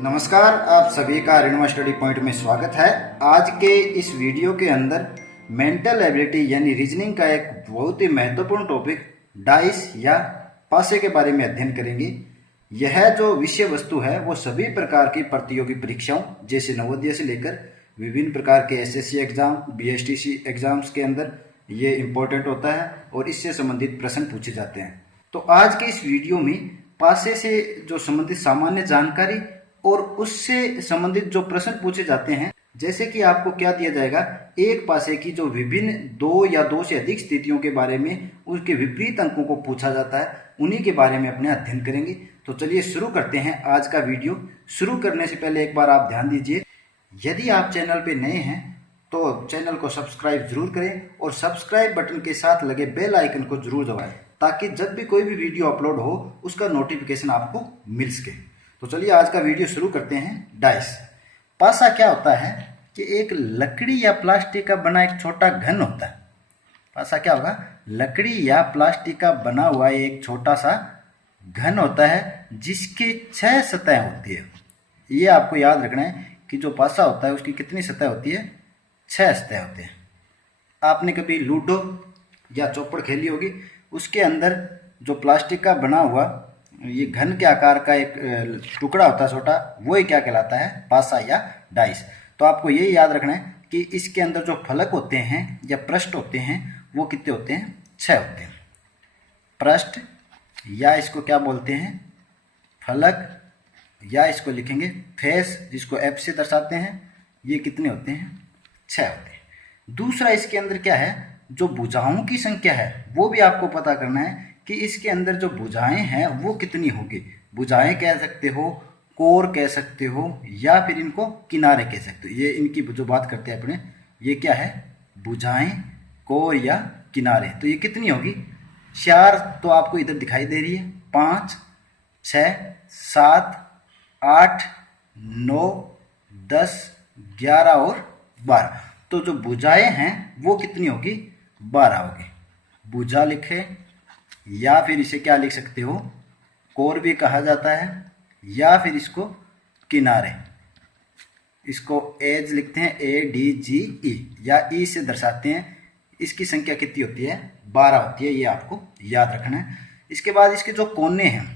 नमस्कार, आप सभी का ऋणवा स्टडी पॉइंट में स्वागत है। आज के इस वीडियो के अंदर मेंटल एबिलिटी यानी रीजनिंग का एक बहुत ही महत्वपूर्ण टॉपिक डाइस या पासे के बारे में अध्ययन करेंगे। यह जो विषय वस्तु है वो सभी प्रकार की प्रतियोगी परीक्षाओं जैसे नवोदय से लेकर विभिन्न प्रकार के एसएससी एग्जाम, बीएसटीसी एग्जाम्स के अंदर ये इम्पोर्टेंट होता है और इससे संबंधित प्रश्न पूछे जाते हैं। तो आज के इस वीडियो में पासे से जो संबंधित सामान्य जानकारी और उससे संबंधित जो प्रश्न पूछे जाते हैं, जैसे कि आपको क्या दिया जाएगा, एक पासे की जो विभिन्न दो या दो से अधिक स्थितियों के बारे में उसके विपरीत अंकों को पूछा जाता है, उन्हीं के बारे में अपने अध्ययन करेंगे। तो चलिए शुरू करते हैं आज का वीडियो। शुरू करने से पहले एक बार आप ध्यान दीजिए, यदि आप चैनल पे नए हैं तो चैनल को सब्सक्राइब जरूर करें और सब्सक्राइब बटन के साथ लगे बेल आइकन को जरूर दबाएं ताकि जब भी कोई भी वीडियो अपलोड हो उसका नोटिफिकेशन आपको मिल सके। तो चलिए आज का वीडियो शुरू करते हैं। डाइस पासा क्या होता है कि एक लकड़ी या प्लास्टिक का बना एक छोटा घन होता है। पासा क्या होगा? लकड़ी या प्लास्टिक का बना हुआ एक छोटा सा घन होता है जिसकी 6 सतह होती है। ये आपको याद रखना है कि जो पासा होता है उसकी कितनी सतह होती है? 6 सतह होते हैं। आपने कभी लूडो या चौपड़ खेली होगी, उसके अंदर जो प्लास्टिक का बना हुआ ये घन के आकार का एक टुकड़ा होता है छोटा, वो ही क्या कहलाता है? पासा या डाइस। तो आपको ये याद रखना है कि इसके अंदर जो फलक होते हैं या पृष्ठ होते हैं वो कितने होते हैं? 6 होते हैं। पृष्ठ या इसको क्या बोलते हैं? फलक, या इसको लिखेंगे फेस जिसको एफ से दर्शाते हैं। ये कितने होते हैं? 6 होते हैं। दूसरा इसके अंदर क्या है, जो भुजाओं की संख्या है वो भी आपको पता करना है कि इसके अंदर जो भुजाएं हैं वो कितनी होगी। भुजाएं कह सकते हो, कोर कह सकते हो, या फिर इनको किनारे कह सकते हो। ये इनकी जो बात करते हैं अपने, ये क्या है? भुजाएं, कोर या किनारे। तो ये कितनी होगी? 4 तो आपको इधर दिखाई दे रही है, 5, 6, 7, 8, 9, 10, 11 और 12। तो जो भुजाएं हैं वो कितनी होगी? 12 होगी। भुजा लिखे, या फिर इसे क्या लिख सकते हो? कोर भी कहा जाता है, या फिर इसको किनारे, इसको एज लिखते हैं, ADGE या ई से दर्शाते हैं। इसकी संख्या कितनी होती है? 12 होती है। ये आपको याद रखना है। इसके बाद इसके जो कोने हैं,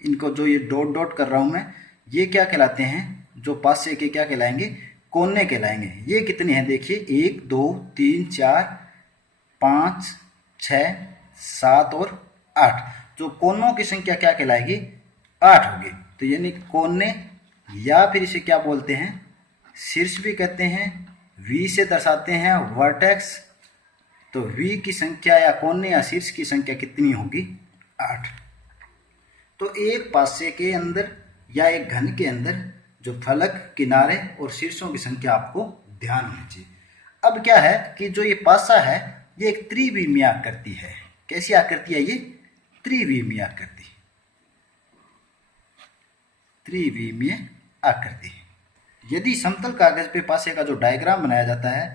इनको जो ये डॉट डॉट कर रहा हूं मैं, ये क्या कहलाते हैं? जो पासे के क्या कहलाएंगे? कोने कहलाएंगे। ये कितने हैं? देखिए 1, 2, 3, 4, 5, 6, 7 और 8। जो कोनों की संख्या क्या कहलाएगी? 8 होगी। तो यानी कोने, या फिर इसे क्या बोलते हैं? शीर्ष भी कहते हैं, V से दर्शाते हैं वर्टेक्स। तो V की संख्या या कोने या शीर्ष की संख्या कितनी होगी? 8। तो एक पासे के अंदर या एक घन के अंदर जो फलक, किनारे और शीर्षों की संख्या आपको ध्यान होनी चाहिए। अब क्या है कि जो ये पासा है ये एक त्रिविमीय आकृति है। कैसी आकृति है ये? त्रिविमीय आकृति। त्रिविमीय आकृति। यदि समतल कागज पे पासे का जो डायग्राम बनाया जाता है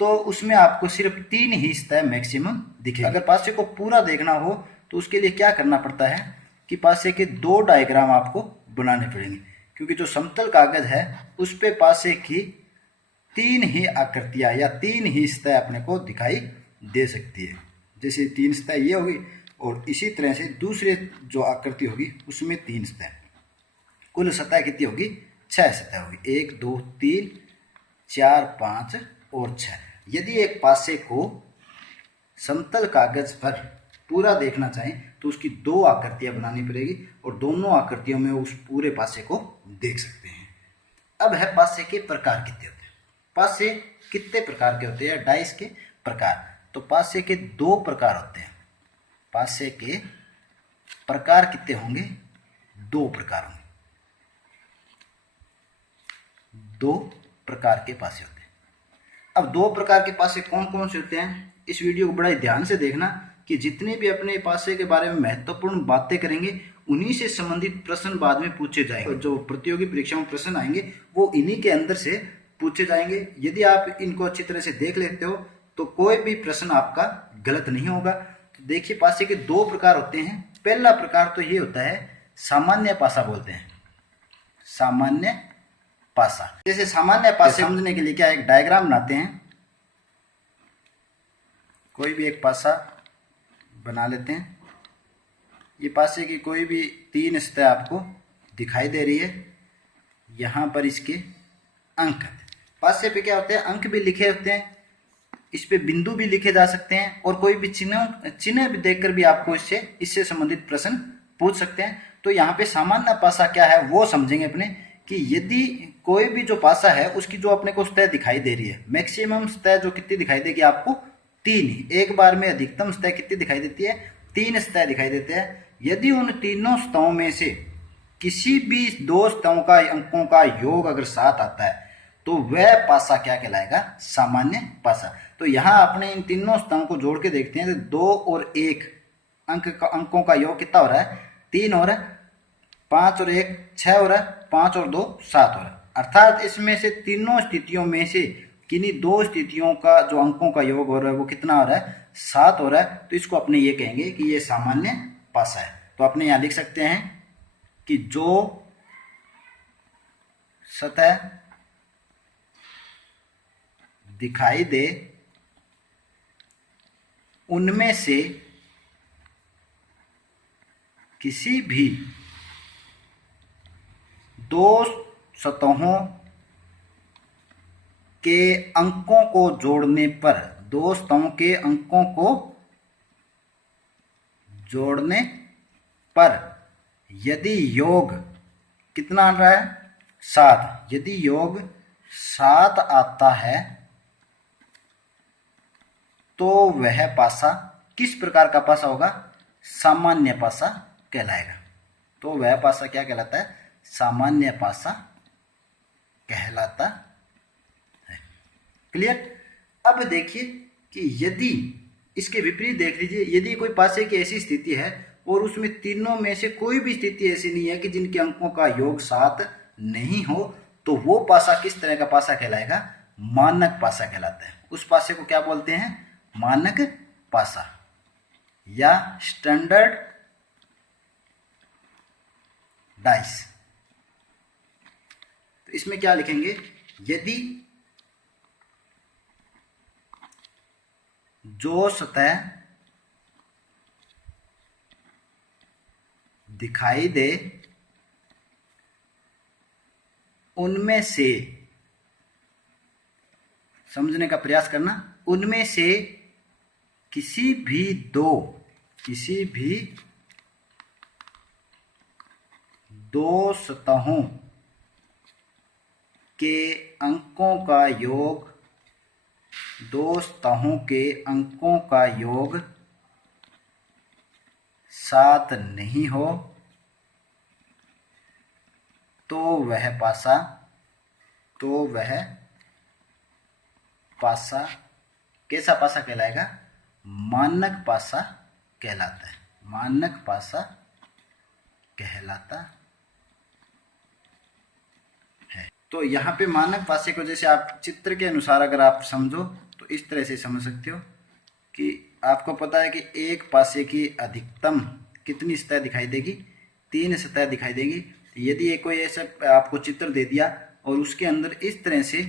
तो उसमें आपको सिर्फ 3 ही सतह मैक्सिमम दिखेगी। अगर पासे को पूरा देखना हो तो उसके लिए क्या करना पड़ता है कि पासे के 2 डायग्राम आपको बनाने पड़ेंगे, क्योंकि जो समतल कागज है उस पे पासे की 3 ही आकृतियां या 3 ही सतह अपने को दिखाई दे सकती है। जैसे 3 सतह ये होगी और इसी तरह से दूसरे जो आकृति होगी उसमें 3 सतह। कुल सतह कितनी होगी? 6 सतह होगी। 1, 2, 3, 4, 5 और 6। यदि एक पासे को समतल कागज पर पूरा देखना चाहें तो उसकी 2 आकृतियां बनानी पड़ेगी और दोनों आकृतियों में उस पूरे पासे को देख सकते हैं। अब है पासे के प्रकार कितने होते हैं। पासे कितने प्रकार के होते हैं? डाइस के प्रकार। तो पासे के 2 प्रकार होते हैं। पासे के प्रकार कितने होंगे? 2 प्रकार होंगे। 2 प्रकार के पासे होते हैं। अब 2 प्रकार के पासे कौन कौन से होते हैं, इस वीडियो को बड़ा ध्यान से देखना कि जितने भी अपने पासे के बारे में महत्वपूर्ण बातें करेंगे उन्हीं से संबंधित प्रश्न बाद में पूछे जाएंगे। जो प्रतियोगी परीक्षा में प्रश्न आएंगे वो इन्हीं के अंदर से पूछे जाएंगे। यदि आप इनको अच्छी तरह से देख लेते हो तो कोई भी प्रश्न आपका गलत नहीं होगा। तो देखिए पासे के 2 प्रकार होते हैं। पहला प्रकार तो ये होता है सामान्य पासा बोलते हैं। सामान्य पासा। जैसे सामान्य पासे समझने के लिए क्या एक डायग्राम बनाते हैं। कोई भी एक पासा बना लेते हैं। ये पासे की कोई भी 3 सतह आपको दिखाई दे रही है। यहाँ पर इसके अंक, पासे पे क्या होते हैं, अंक भी लिखे होते हैं, इस पे बिंदु भी लिखे जा सकते हैं और कोई भी चिन्ह भी देखकर भी आपको इससे संबंधित प्रश्न पूछ सकते हैं। तो यहाँ पे सामान्य पासा क्या है वो समझेंगे अपने, कि यदि कोई भी जो पासा है उसकी जो अपने को सतह दिखाई दे रही है, मैक्सिमम सतह जो कितनी दिखाई देगी आपको, 3 ही। एक बार में अधिकतम सतह कितनी दिखाई देती है, 3 सतह दिखाई देते हैं। यदि उन तीनों सतहों में से किसी भी 2 सतहों का अंकों का योग अगर साथ आता है तो वह पासा क्या कहलाएगा, सामान्य पासा। तो यहाँ अपने इन तीनों सतहों को जोड़ के देखते हैं तो 2 और 1 अंकों का योग कितना हो रहा है, 3 हो रहा है, 5 और 1 6 हो रहा है, 5 और 2 7 हो रहा है। अर्थात इसमें से तीनों स्थितियों में से किन्हीं 2 स्थितियों का जो अंकों का योग हो रहा है वो कितना हो रहा है, 7 हो रहा है। तो इसको अपने ये कहेंगे कि ये सामान्य पासा है। तो अपने यहाँ लिख सकते हैं कि जो सतह दिखाई दे उनमें से किसी भी 2 सतहों के अंकों को जोड़ने पर, 2 सतहों के अंकों को जोड़ने पर यदि योग कितना आ रहा है, 7, यदि योग 7 आता है तो वह पासा किस प्रकार का पासा होगा, सामान्य पासा कहलाएगा। तो वह पासा क्या कहलाता है, सामान्य पासा कहलाता है। क्लियर। अब देखिए कि यदि इसके विपरीत देख लीजिए, यदि कोई पासे की ऐसी स्थिति है और उसमें तीनों में से कोई भी स्थिति ऐसी नहीं है कि जिनके अंकों का योग 7 नहीं हो, तो वो पासा किस तरह का पासा कहलाएगा, मानक पासा कहलाता है। उस पासे को क्या बोलते हैं, मानक पासा या स्टैंडर्ड डाइस। तो इसमें क्या लिखेंगे, यदि जो सतह दिखाई दे उनमें से, समझने का प्रयास करना, उनमें से किसी भी दो सतहों के अंकों का योग, 2 सतहों के अंकों का योग 7 नहीं हो तो वह पासा कैसा पासा कहलाएगा, मानक पासा कहलाता है। मानक पासा कहलाता है। तो यहाँ पे मानक पासे को जैसे आप चित्र के अनुसार अगर आप समझो तो इस तरह से समझ सकते हो कि आपको पता है कि एक पासे की अधिकतम कितनी सतह दिखाई देगी, 3 सतह दिखाई देगी। यदि कोई ऐसा आपको चित्र दे दिया और उसके अंदर इस तरह से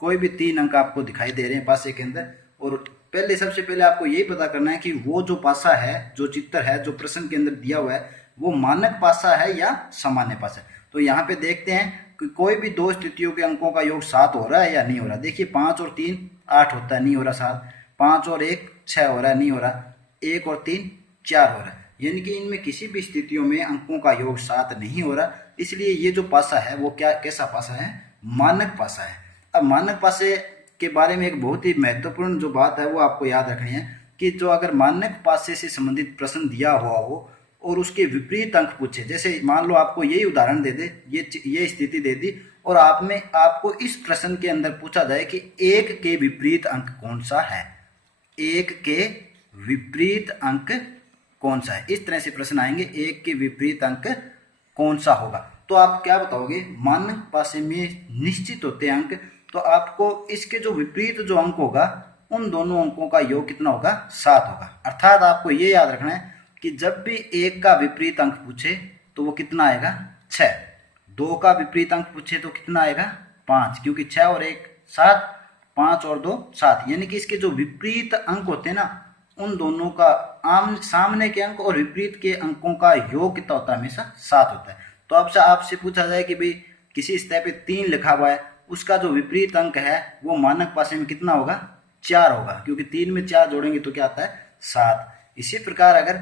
कोई भी 3 अंक आपको दिखाई दे रहे हैं पासे के अंदर, और सबसे पहले आपको यही पता करना है कि वो जो पासा है, जो चित्र है, जो प्रश्न के अंदर दिया हुआ है, वो मानक पासा है या सामान्य पासा है। तो यहाँ पे देखते हैं कि कोई भी 2 स्थितियों के अंकों का योग 7 हो रहा है या नहीं हो रहा। देखिए 5 और 3 8 होता है, नहीं हो रहा 7। 5 और 1 6 हो रहा है, नहीं हो रहा। 1 और 3 4 हो रहा है, यानी कि इनमें किसी भी स्थितियों में अंकों का योग 7 नहीं हो रहा। इसलिए ये जो पासा है वो कैसा पासा है, मानक पासा है। अब मानक पासे के बारे में एक बहुत ही महत्वपूर्ण जो बात है वो आपको याद रखनी है कि जो अगर मानक पासे से संबंधित प्रश्न दिया हुआ हो और उसके विपरीत अंक पूछे, जैसे मान लो आपको यही उदाहरण दे दे, ये स्थिति दे दी और आपको इस प्रश्न के अंदर पूछा जाए कि 1 के विपरीत अंक कौन सा है, 1 के विपरीत अंक कौन सा है, इस तरह से प्रश्न आएंगे, 1 के विपरीत अंक कौन सा होगा। तो आप क्या बताओगे, मानक पासे में निश्चित होते हैं अंक, तो आपको इसके जो विपरीत जो अंक होगा उन दोनों अंकों का योग कितना होगा, 7 होगा। अर्थात आपको ये याद रखना है कि जब भी 1 का विपरीत अंक पूछे तो वो कितना आएगा, 6। 2 का विपरीत अंक पूछे तो कितना आएगा 5, क्योंकि 6 और 1 7, 5 और 2 7, यानी कि इसके जो विपरीत अंक होते हैं ना, उन दोनों का सामने के अंक और विपरीत के अंकों का योग कितना होता है, हमेशा 7 होता है। तो अब से आपसे पूछा जाए कि भाई किसी सतह पे 3 लिखा हुआ है, उसका जो विपरीत अंक है वो मानक पासे में कितना होगा, 4 होगा, क्योंकि 3 में 4 जोड़ेंगे तो क्या आता है 7। इसी प्रकार अगर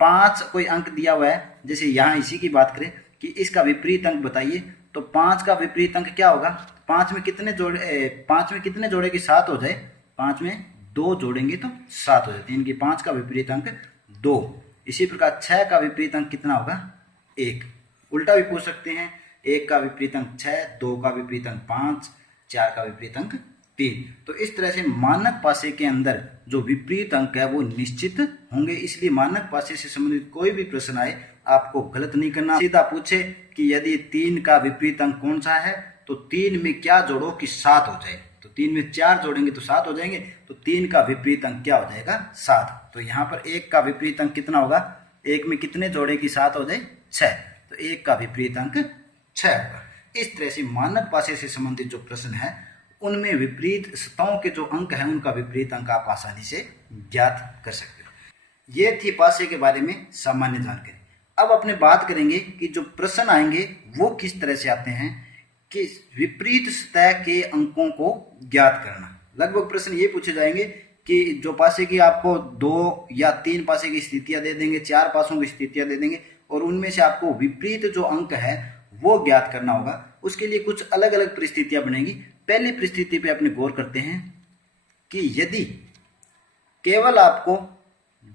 5 कोई अंक दिया हुआ है, जैसे यहाँ इसी की बात करें कि इसका विपरीत अंक बताइए, तो 5 का विपरीत अंक क्या होगा, 5 में कितने जोड़े कि 7 हो जाए, 5 में 2 जोड़ेंगे तो 7 हो जाए, 3 की 5 का विपरीत अंक 2। इसी प्रकार 6 का विपरीत अंक कितना होगा 1। उल्टा भी पूछ सकते हैं, 1 का विपरीत अंक 6, 2 का विपरीत अंक 5, 4 का विपरीत अंक 3। तो इस तरह से मानक पासे के अंदर जो विपरीत अंक है वो निश्चित होंगे, इसलिए मानक पासे से संबंधित कोई भी प्रश्न आए आपको गलत नहीं करना। सीधा पूछे कि यदि 3 का विपरीत अंक कौन सा है, तो 3 में क्या जोड़ो कि 7 हो जाए, तो 3 में 4 जोड़ेंगे तो 7 हो जाएंगे, तो 3 का विपरीत अंक क्या हो जाएगा 7। तो यहाँ पर 1 का विपरीत अंक कितना होगा, 1 में कितने जोड़े कि 7 हो जाए 6, तो 1 का विपरीत अंक 6 होगा। इस तरह से मानक पासे से संबंधित जो प्रश्न है उनमें विपरीत सतहों के जो अंक हैं उनका विपरीत अंक आप आसानी से ज्ञात कर सकते हो। ये थी पासे के बारे में सामान्य जानकारी। अब अपने बात करेंगे कि जो प्रश्न आएंगे वो किस तरह से आते हैं, कि विपरीत सतह के अंकों को ज्ञात करना। लगभग प्रश्न ये पूछे जाएंगे कि जो पासे की आपको 2 या 3 पासे की स्थितियां दे देंगे, 4 पासों की स्थितियां दे देंगे, और उनमें से आपको विपरीत जो अंक है वो ज्ञात करना होगा। उसके लिए कुछ अलग अलग परिस्थितियां बनेगी। पहली परिस्थिति पे अपने गौर करते हैं कि यदि केवल आपको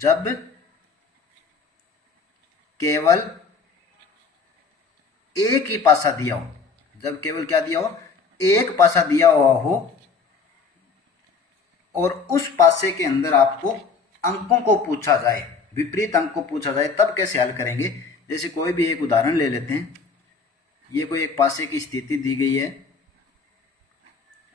जब केवल एक ही पासा दिया हो, जब केवल क्या दिया हो, एक पासा दिया हुआ हो, और उस पासे के अंदर आपको अंकों को पूछा जाए, विपरीत अंक को पूछा जाए, तब कैसे हल करेंगे। जैसे कोई भी एक उदाहरण ले लेते हैं। ये कोई एक पासे की स्थिति दी गई है,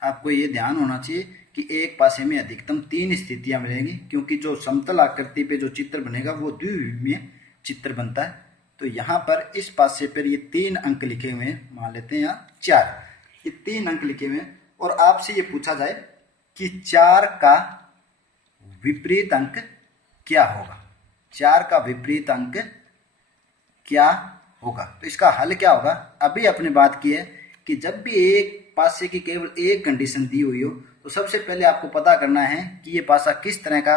आपको ये ध्यान होना चाहिए कि एक पासे में अधिकतम 3 स्थितियां मिलेंगी, क्योंकि जो समतल आकृति पे जो चित्र बनेगा वो द्विविमीय चित्र बनता है। तो यहाँ पर इस पासे पर ये 3 अंक लिखे हुए हैं, मान लेते हैं यहाँ 4, ये 3 अंक लिखे हुए हैं, और आपसे ये पूछा जाए कि 4 का विपरीत अंक क्या होगा, 4 का विपरीत अंक क्या होगा। तो इसका हल क्या होगा, अभी अपने बात की है कि जब भी एक पासे की केवल एक कंडीशन दी हुई हो, तो सबसे पहले आपको पता करना है कि ये पासा किस तरह का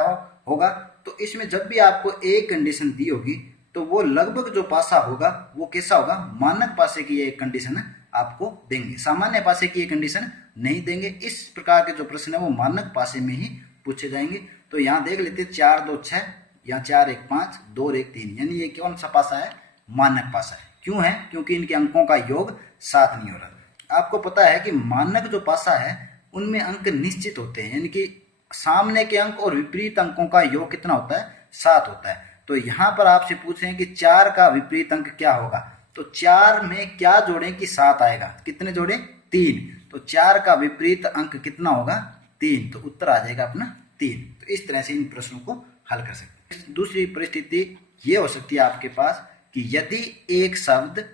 होगा। तो इसमें जब भी आपको एक कंडीशन दी होगी, तो वो लगभग जो पासा होगा वो कैसा होगा, मानक पासे की ये कंडीशन आपको देंगे, सामान्य पासे की ये कंडीशन नहीं देंगे। इस प्रकार के जो प्रश्न है वो मानक पासे में ही पूछे जाएंगे। तो यहाँ देख लेते हैं 4 2 6, यहाँ 4 1 5, 2 और 1 3, यानी ये कौन सा पासा है, मानक पासा है। क्यों है, क्योंकि इनके अंकों का योग 7 नहीं हो रहा। आपको पता है कि मानक जो पासा है उनमें अंक निश्चित होते हैं, यानी कि सामने के अंक और विपरीत अंकों का योग कितना होता है, 7 होता है। तो यहाँ पर आपसे पूछ रहे हैं कि 4 का विपरीत अंक क्या होगा, तो 4 में क्या जोड़ें कि 7 आएगा, कितने जोड़े 3, तो 4 का विपरीत अंक कितना होगा 3, तो उत्तर आ जाएगा अपना 3। तो इस तरह से इन प्रश्नों को हल कर सकते हैं। दूसरी परिस्थिति ये हो सकती है आपके पास कि यदि एक शब्द,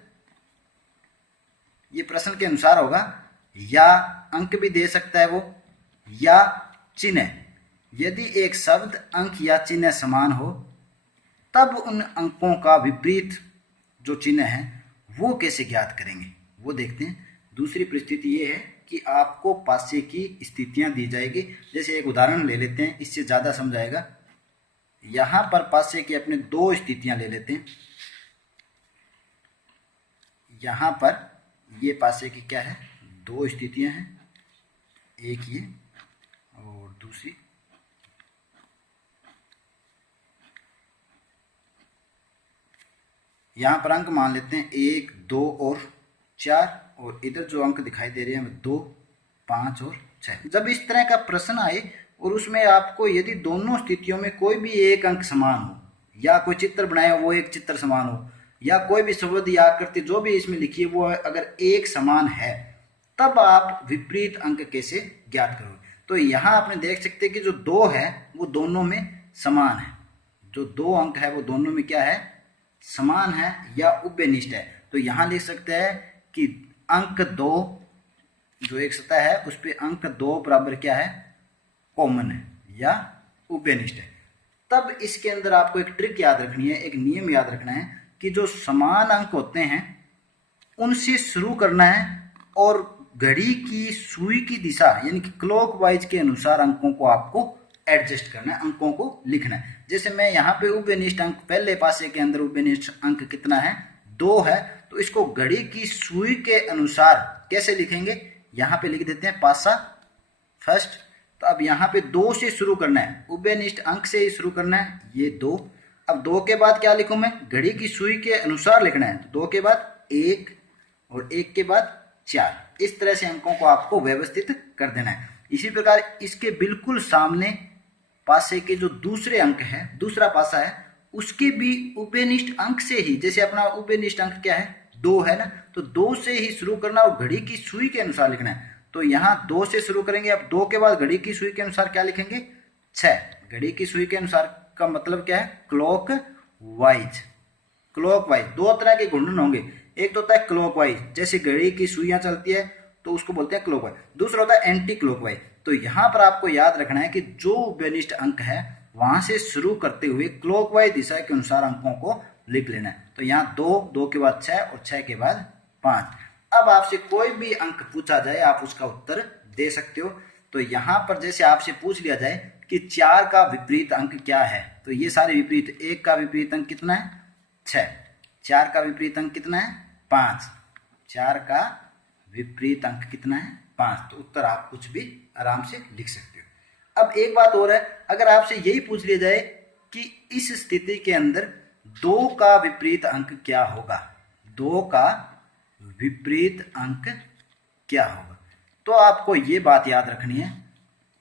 ये प्रश्न के अनुसार होगा, या अंक भी दे सकता है वो, या चिन्ह, यदि एक शब्द अंक या चिन्ह समान हो तब उन अंकों का विपरीत जो चिन्ह है वो कैसे ज्ञात करेंगे, वो देखते हैं। दूसरी परिस्थिति ये है कि आपको पासे की स्थितियां दी जाएगी। जैसे एक उदाहरण ले लेते हैं, इससे ज़्यादा समझाएगा। यहाँ पर पासे की अपने 2 स्थितियां ले लेते हैं। यहाँ पर ये पासे की क्या है, 2 स्थितियां हैं, एक ये और दूसरी, यहाँ पर अंक मान लेते हैं 1 2 और 4, और इधर जो अंक दिखाई दे रहे हैं 2 5 और 6। जब इस तरह का प्रश्न आए और उसमें आपको यदि दोनों स्थितियों में कोई भी एक अंक समान हो, या कोई चित्र बनाया वो एक चित्र समान हो, या कोई भी शब्द या आकृति जो भी इसमें लिखी है वो अगर एक समान है, तब आप विपरीत अंक कैसे ज्ञात करोगे। तो यहाँ आपने देख सकते हैं कि जो 2 है वो दोनों में समान है, जो 2 अंक है वो दोनों में क्या है, समान है या उभयनिष्ठ है। तो यहाँ लिख सकते हैं कि अंक 2 जो एक सतह है उस पे अंक 2 बराबर क्या है, कॉमन है या उभयनिष्ठ है। तब इसके अंदर आपको एक ट्रिक याद रखनी है, एक नियम याद रखना है कि जो समान अंक होते हैं उनसे शुरू करना है और घड़ी की सुई की दिशा यानी कि क्लॉकवाइज के अनुसार अंकों को आपको एडजस्ट करना है, अंकों को लिखना है। जैसे मैं यहाँ पे उभयनिष्ठ अंक, पहले पासे के अंदर उभयनिष्ठ अंक कितना है, 2 है, तो इसको घड़ी की सुई के अनुसार कैसे लिखेंगे, यहाँ पे लिख देते हैं पासा फर्स्ट। तो अब यहाँ पे 2 से शुरू करना है, उभयनिष्ठ अंक से ही शुरू करना है, ये 2। अब 2 के बाद क्या लिखूं मैं, घड़ी की सुई के अनुसार लिखना है, तो 2 के बाद 1 और 1 के बाद 4। इस तरह से अंकों को आपको व्यवस्थित कर देना है। इसी प्रकार इसके बिल्कुल सामने पासे के जो दूसरे अंक है, दूसरा पासा है, उसके भी उभयनिष्ठ अंक से ही, जैसे अपना उभयनिष्ठ अंक क्या है, 2 है ना, तो 2 से ही शुरू करना और घड़ी की सुई के अनुसार लिखना है। तो यहाँ 2 से शुरू करेंगे, अब 2 के बाद घड़ी की सुई के अनुसार क्या लिखेंगे, 6। घड़ी की सुई के अनुसार का मतलब क्या है, क्लॉक वाइज। क्लॉकवाइज 2 तरह के घूर्णन होंगे, एक तो होता है क्लॉकवाइज, जैसे घड़ी की सुइयां चलती है तो उसको बोलते हैं क्लॉकवाइज, दूसरा होता है एंटी क्लॉकवाइज। तो यहाँ पर आपको याद रखना है कि जो उभयनिष्ठ अंक है वहां से शुरू करते हुए क्लॉकवाइज दिशा के अनुसार अंकों को लिख लेना है। तो यहाँ 2, 2 के बाद 6 और 6 के बाद 5। अब आपसे कोई भी अंक पूछा जाए आप उसका उत्तर दे सकते हो। तो यहाँ पर जैसे आपसे पूछ लिया जाए कि 4 का विपरीत अंक क्या है, तो ये सारे विपरीत, 1 का विपरीत अंक कितना है, 6। 4 का विपरीत अंक कितना है, 5। 4 का विपरीत अंक कितना है, 5। तो उत्तर आप कुछ भी आराम से लिख सकते हो। अब एक बात और है, अगर आपसे यही पूछ लिया जाए कि इस स्थिति के अंदर 2 का विपरीत अंक क्या होगा, 2 का विपरीत अंक क्या होगा, तो आपको ये बात याद रखनी है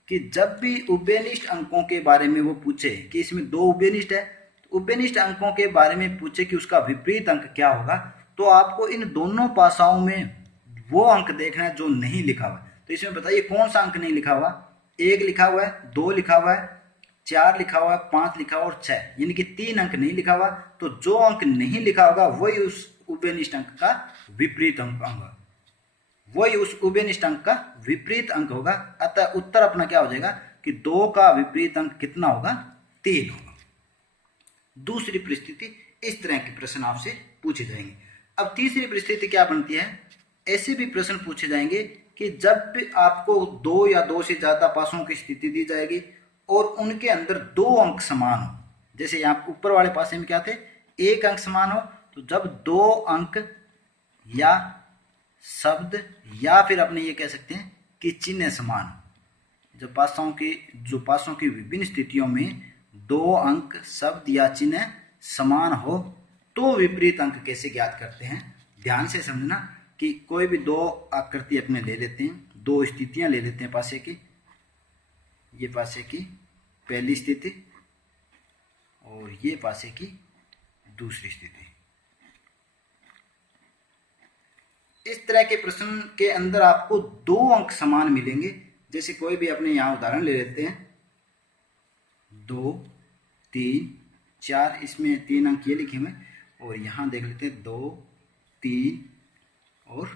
कि जब भी उभयनिष्ठ अंकों के बारे में वो पूछे कि इसमें 2 उभयनिष्ठ है, तो उभयनिष्ठ अंकों के बारे में पूछे कि उसका विपरीत अंक क्या होगा, तो आपको इन दोनों पासाओं में वो अंक देखना है जो नहीं लिखा हुआ है। तो इसमें बताइए कौन सा अंक नहीं लिखा हुआ, 1 लिखा हुआ है, 2 लिखा हुआ है, 4 लिखा हुआ है, 5 लिखा हुआ और 6, यानी कि 3 अंक नहीं लिखा हुआ। तो जो अंक नहीं लिखा होगा वही उस उभयनिष्ठ अंक का विपरीत अंक होगा, वही उस उभयनिष्ठ अंक का विपरीत अंक होगा। अतः उत्तर अपना क्या हो जाएगा कि 2 का विपरीत अंक कितना होगा, 3 होगा। दूसरी परिस्थिति, इस तरह के प्रश्न आपसे पूछे जाएंगे। अब तीसरी परिस्थिति क्या बनती है, ऐसे भी प्रश्न पूछे जाएंगे कि जब भी आपको 2 या 2 से ज्यादा पासों की स्थिति दी जाएगी और उनके अंदर 2 अंक समान हो, जैसे यहाँ ऊपर वाले पासे में क्या थे, 1 अंक समान हो, तो जब 2 अंक या शब्द या फिर अपने ये कह सकते हैं कि चिन्ह समान, जब पासों की विभिन्न स्थितियों में 2 अंक शब्द या चिन्ह समान हो तो विपरीत अंक कैसे ज्ञात करते हैं। ध्यान से समझना कि कोई भी 2 आकृति अपने ले लेते हैं, 2 स्थितियां ले लेते हैं पासे की, ये पासे की पहली स्थिति और ये पासे की दूसरी स्थिति। इस तरह के प्रश्न के अंदर आपको 2 अंक समान मिलेंगे। जैसे कोई भी अपने यहाँ उदाहरण ले लेते हैं, 2, 3, 4, इसमें 3 अंक ये लिखे हुए, और यहाँ देख लेते हैं 2, 3 और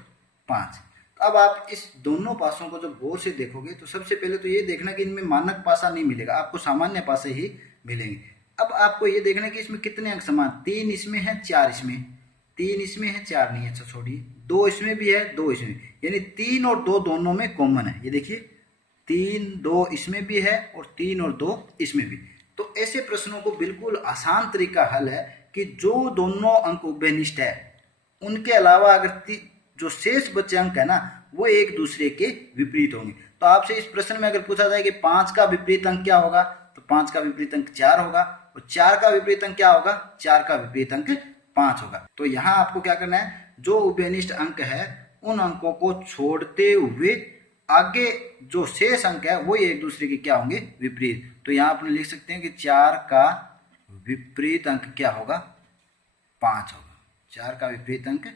5। तो अब आप इस दोनों पासों को जब गौर से देखोगे तो सबसे पहले तो ये देखना कि इनमें मानक पासा नहीं मिलेगा, आपको सामान्य पासे ही मिलेंगे। अब आपको ये देखना कि इसमें कितने अंक समान, 3 इसमें है, 4 इसमें, 3 इसमें है, 4 नहीं है, अच्छा छोड़िए, 2 इसमें भी है, 2 इसमें, यानी 3 और 2 दोनों में कॉमन है। ये देखिए 3, 2 इसमें भी है और 3 और 2 इसमें भी। तो ऐसे प्रश्नों को बिल्कुल आसान तरीका हल है कि जो दोनों अंक उभयनिष्ठ है उनके अलावा अगर जो शेष बचे अंक है ना वो एक दूसरे के विपरीत होंगे। तो आपसे इस प्रश्न में अगर पूछा जाए कि 5 का विपरीत अंक क्या होगा, तो 5 का विपरीत अंक 4 होगा, और 4 का विपरीत अंक क्या होगा, 4 का विपरीत अंक 5 होगा। तो यहाँ आपको क्या करना है, जो उभयनिष्ठ अंक है उन अंकों को छोड़ते हुए आगे जो शेष अंक है वो एक दूसरे के क्या होंगे, विपरीत। तो यहाँ अपने लिख सकते हैं कि 4 का विपरीत अंक क्या होगा, 5 होगा। 4 का विपरीत अंक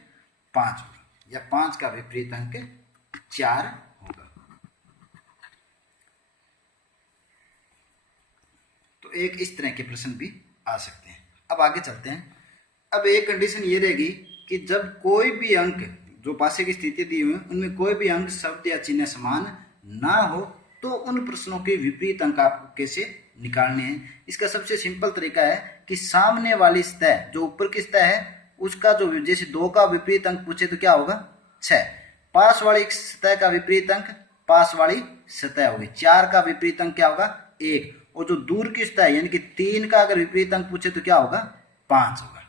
5 होगा, या 5 का विपरीत अंक 4 होगा। तो एक इस तरह के प्रश्न भी आ सकते हैं। अब आगे चलते हैं। अब एक कंडीशन ये रहेगी कि जब कोई भी अंक जो पासे की स्थिति दी हुई है उनमें कोई भी अंक, शब्द या चिन्ह समान ना हो तो उन प्रश्नों के विपरीत अंक आपको कैसे निकालने हैं। इसका सबसे सिंपल तरीका है कि सामने वाली सतह, जो ऊपर की सतह है, उसका जो, जैसे 2 का विपरीत अंक पूछे तो क्या होगा 6, पास वाली सतह का विपरीत अंक पास वाली सतह होगी, 4 का विपरीत अंक क्या होगा 1, और जो दूर की सतह यानी कि 3 का अगर विपरीत अंक पूछे तो क्या होगा 5 होगा।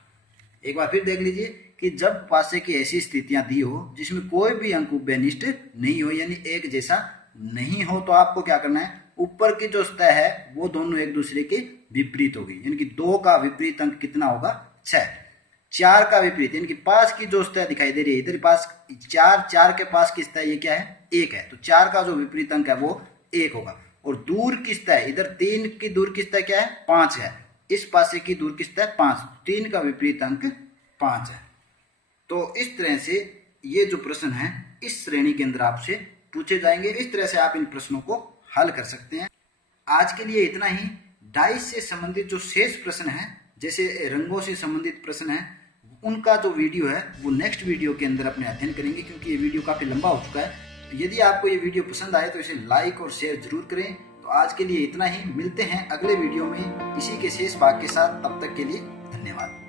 एक बार फिर देख लीजिए कि जब पासे की ऐसी स्थितियां दी हो जिसमें कोई भी अंक उभयनिष्ठ नहीं हो यानी एक जैसा नहीं हो, तो आपको क्या करना है, ऊपर की जो सतह है वो दोनों एक दूसरे के विपरीत होगी, यानी कि 2 का विपरीत अंक कितना होगा 6, 4 का विपरीत यानी कि पास की जो सतह दिखाई दे रही है, इधर पास 4 के पास की सतह ये क्या है 1 है, तो 4 का जो विपरीत अंक है वो 1 होगा, और दूर की सतह इधर 3 की दूर की सतह क्या है 5 है, इस पासे की दूर की सतह 5, 3 का विपरीत अंक 5 है। तो इस तरह से ये जो प्रश्न है इस श्रेणी के अंदर आपसे पूछे जाएंगे, इस तरह से आप इन प्रश्नों को हल कर सकते हैं। आज के लिए इतना ही। डाइस से संबंधित जो शेष प्रश्न है, जैसे रंगों से संबंधित प्रश्न है, उनका जो वीडियो है वो नेक्स्ट वीडियो के अंदर अपने अध्ययन करेंगे, क्योंकि ये वीडियो काफी लंबा हो चुका है। यदि आपको ये वीडियो पसंद आए तो इसे लाइक और शेयर जरूर करें। तो आज के लिए इतना ही, मिलते हैं अगले वीडियो में इसी के शेष भाग के साथ, तब तक के लिए धन्यवाद।